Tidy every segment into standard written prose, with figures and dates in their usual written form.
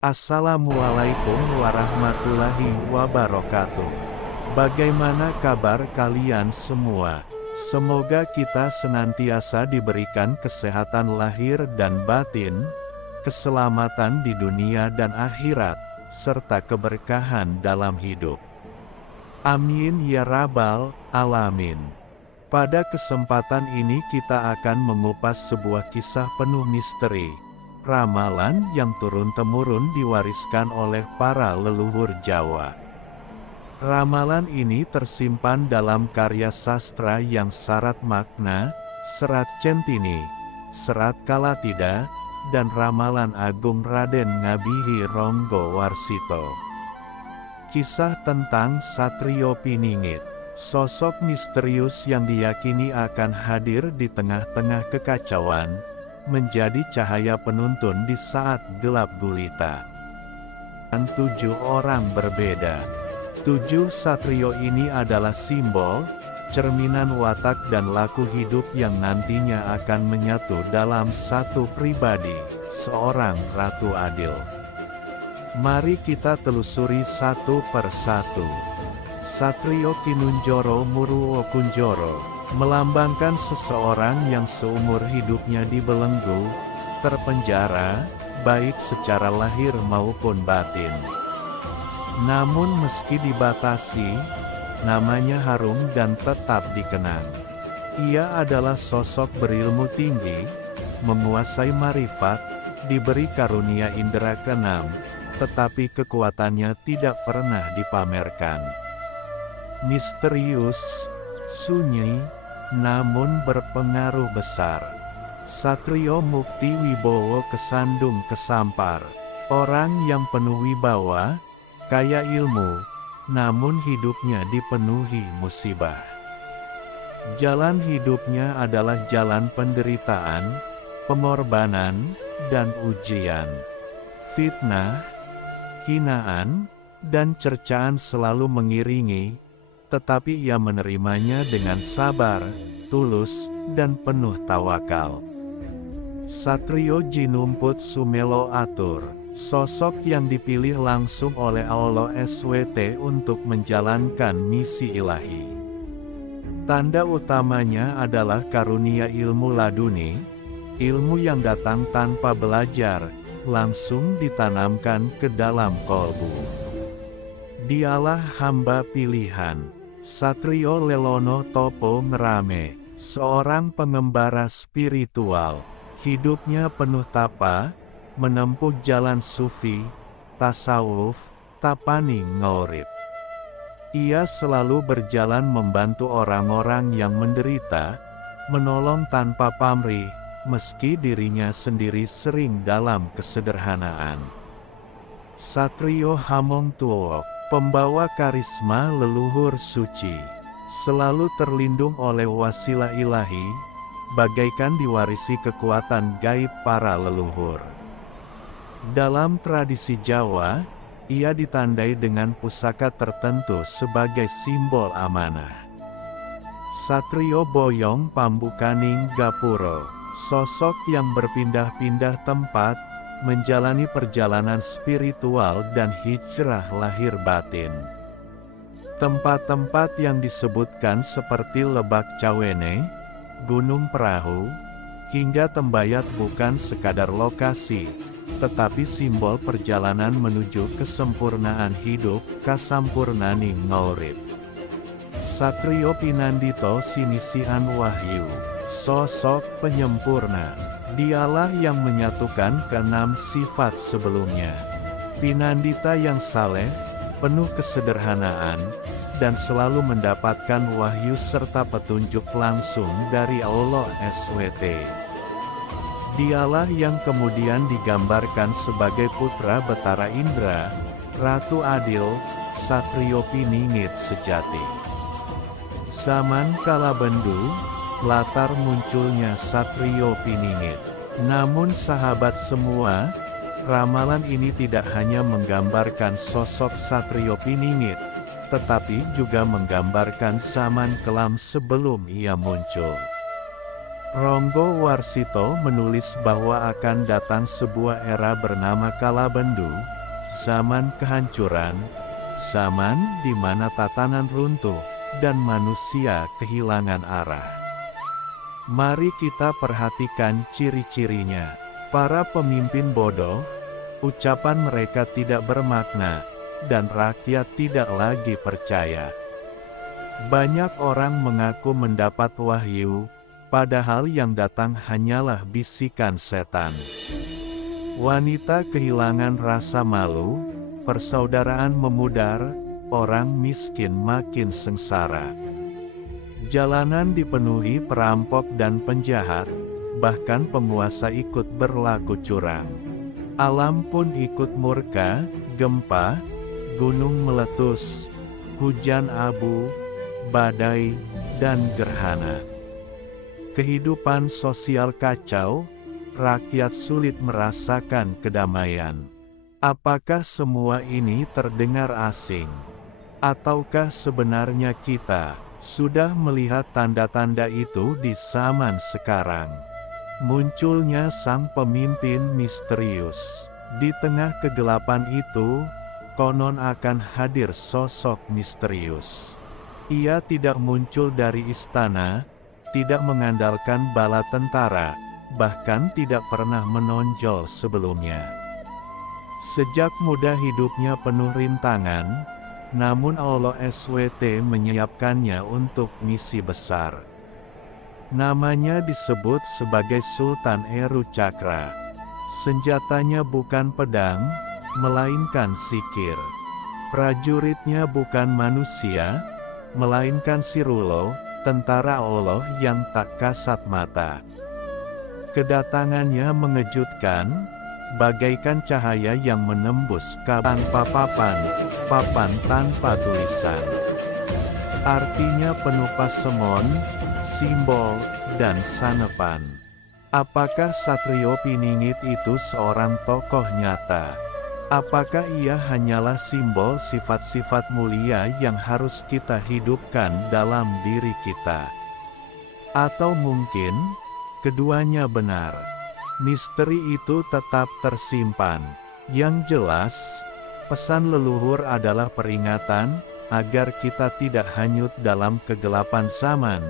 Assalamualaikum warahmatullahi wabarakatuh. Bagaimana kabar kalian semua? Semoga kita senantiasa diberikan kesehatan lahir dan batin, keselamatan di dunia dan akhirat, serta keberkahan dalam hidup. Amin ya rabbal alamin. Pada kesempatan ini kita akan mengupas sebuah kisah penuh misteri. Ramalan yang turun-temurun diwariskan oleh para leluhur Jawa. Ramalan ini tersimpan dalam karya sastra yang syarat makna, Serat Centini, Serat Kalatida, dan Ramalan Agung Raden Ngabihi Ronggo Warsito. Kisah tentang Satrio Piningit, sosok misterius yang diyakini akan hadir di tengah-tengah kekacauan, menjadi cahaya penuntun di saat gelap gulita. 7 orang berbeda. 7 satrio ini adalah simbol, cerminan watak dan laku hidup yang nantinya akan menyatu dalam satu pribadi, seorang ratu adil. Mari kita telusuri satu persatu. Satrio Kinunjoro Muruo Kunjoro melambangkan seseorang yang seumur hidupnya dibelenggu, terpenjara, baik secara lahir maupun batin. Namun meski dibatasi, namanya harum dan tetap dikenang. Ia adalah sosok berilmu tinggi, menguasai marifat, diberi karunia indera keenam, tetapi kekuatannya tidak pernah dipamerkan. Misterius, sunyi, namun berpengaruh besar. Satrio Mukti Wibowo Kesandung Kesampar, orang yang penuh wibawa, kaya ilmu, namun hidupnya dipenuhi musibah. Jalan hidupnya adalah jalan penderitaan, pengorbanan, dan ujian. Fitnah, hinaan, dan cercaan selalu mengiringi, tetapi ia menerimanya dengan sabar, tulus, dan penuh tawakal. Satrio Jinumput Sumelo Atur, sosok yang dipilih langsung oleh Allah SWT untuk menjalankan misi ilahi. Tanda utamanya adalah karunia ilmu laduni, ilmu yang datang tanpa belajar, langsung ditanamkan ke dalam kolbu. Dialah hamba pilihan. Satrio Lelono Topo Ngerame, seorang pengembara spiritual, hidupnya penuh tapa, menempuh jalan sufi, tasawuf, tapani ngorib. Ia selalu berjalan membantu orang-orang yang menderita, menolong tanpa pamrih, meski dirinya sendiri sering dalam kesederhanaan. Satrio Hamong Tuok, pembawa karisma leluhur suci, selalu terlindung oleh wasilah ilahi, bagaikan diwarisi kekuatan gaib para leluhur. Dalam tradisi Jawa, ia ditandai dengan pusaka tertentu sebagai simbol amanah. Satrio Boyong Pambukaning Gapuro, sosok yang berpindah-pindah tempat, menjalani perjalanan spiritual dan hijrah lahir batin. Tempat-tempat yang disebutkan seperti Lebak Cawene, Gunung Perahu, hingga Tembayat bukan sekadar lokasi, tetapi simbol perjalanan menuju kesempurnaan hidup, kasampurnani ngorib. Satrio Pinandito Sinisihan Wahyu, sosok penyempurna. Dialah yang menyatukan keenam sifat sebelumnya. Pinandita yang saleh, penuh kesederhanaan, dan selalu mendapatkan wahyu serta petunjuk langsung dari Allah SWT. Dialah yang kemudian digambarkan sebagai putra Betara Indra, Ratu Adil, Satrio Piningit sejati. Zaman Kalabendu, latar munculnya Satrio Piningit. Namun sahabat semua, ramalan ini tidak hanya menggambarkan sosok Satrio Piningit, tetapi juga menggambarkan zaman kelam sebelum ia muncul. Ronggo Warsito menulis bahwa akan datang sebuah era bernama Kalabendu, zaman kehancuran, zaman di mana tatanan runtuh, dan manusia kehilangan arah. Mari kita perhatikan ciri-cirinya. Para pemimpin bodoh, ucapan mereka tidak bermakna, dan rakyat tidak lagi percaya. Banyak orang mengaku mendapat wahyu, padahal yang datang hanyalah bisikan setan. Wanita kehilangan rasa malu, persaudaraan memudar, orang miskin makin sengsara. Jalanan dipenuhi perampok dan penjahat, bahkan penguasa ikut berlaku curang. Alam pun ikut murka, gempa, gunung meletus, hujan abu, badai, dan gerhana. Kehidupan sosial kacau, rakyat sulit merasakan kedamaian. Apakah semua ini terdengar asing? Ataukah sebenarnya kita sudah melihat tanda-tanda itu di zaman sekarang? Munculnya sang pemimpin misterius. Di tengah kegelapan itu, konon akan hadir sosok misterius. Ia tidak muncul dari istana, tidak mengandalkan bala tentara, bahkan tidak pernah menonjol sebelumnya. Sejak muda hidupnya penuh rintangan, namun Allah SWT menyiapkannya untuk misi besar. Namanya disebut sebagai Sultan Eru Cakra. Senjatanya bukan pedang, melainkan sikir. Prajuritnya bukan manusia, melainkan Sirulo, tentara Allah yang tak kasat mata. Kedatangannya mengejutkan, bagaikan cahaya yang menembus kabut tanpa papan tanpa tulisan. Artinya penuh pasemon, simbol, dan sanepan. Apakah Satrio Piningit itu seorang tokoh nyata? Apakah ia hanyalah simbol sifat-sifat mulia yang harus kita hidupkan dalam diri kita? Atau mungkin, keduanya benar. Misteri itu tetap tersimpan. Yang jelas, pesan leluhur adalah peringatan, agar kita tidak hanyut dalam kegelapan zaman.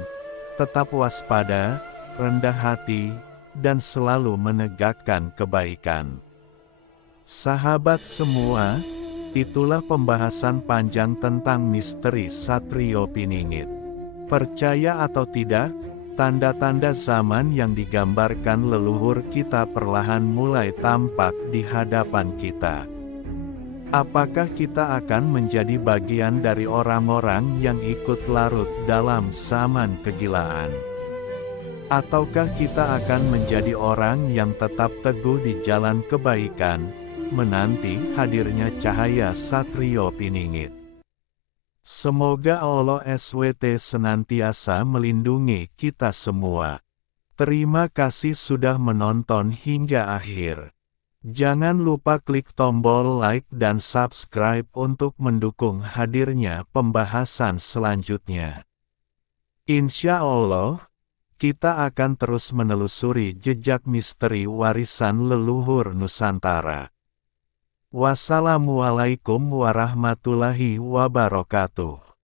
Tetap waspada, rendah hati, dan selalu menegakkan kebaikan. Sahabat semua, itulah pembahasan panjang tentang misteri Satrio Piningit. Percaya atau tidak, tanda-tanda zaman yang digambarkan leluhur kita perlahan mulai tampak di hadapan kita. Apakah kita akan menjadi bagian dari orang-orang yang ikut larut dalam zaman kegilaan? Ataukah kita akan menjadi orang yang tetap teguh di jalan kebaikan, menanti hadirnya cahaya Satrio Piningit? Semoga Allah SWT senantiasa melindungi kita semua. Terima kasih sudah menonton hingga akhir. Jangan lupa klik tombol like dan subscribe untuk mendukung hadirnya pembahasan selanjutnya. Insya Allah, kita akan terus menelusuri jejak misteri warisan leluhur Nusantara. Wassalamualaikum warahmatullahi wabarakatuh.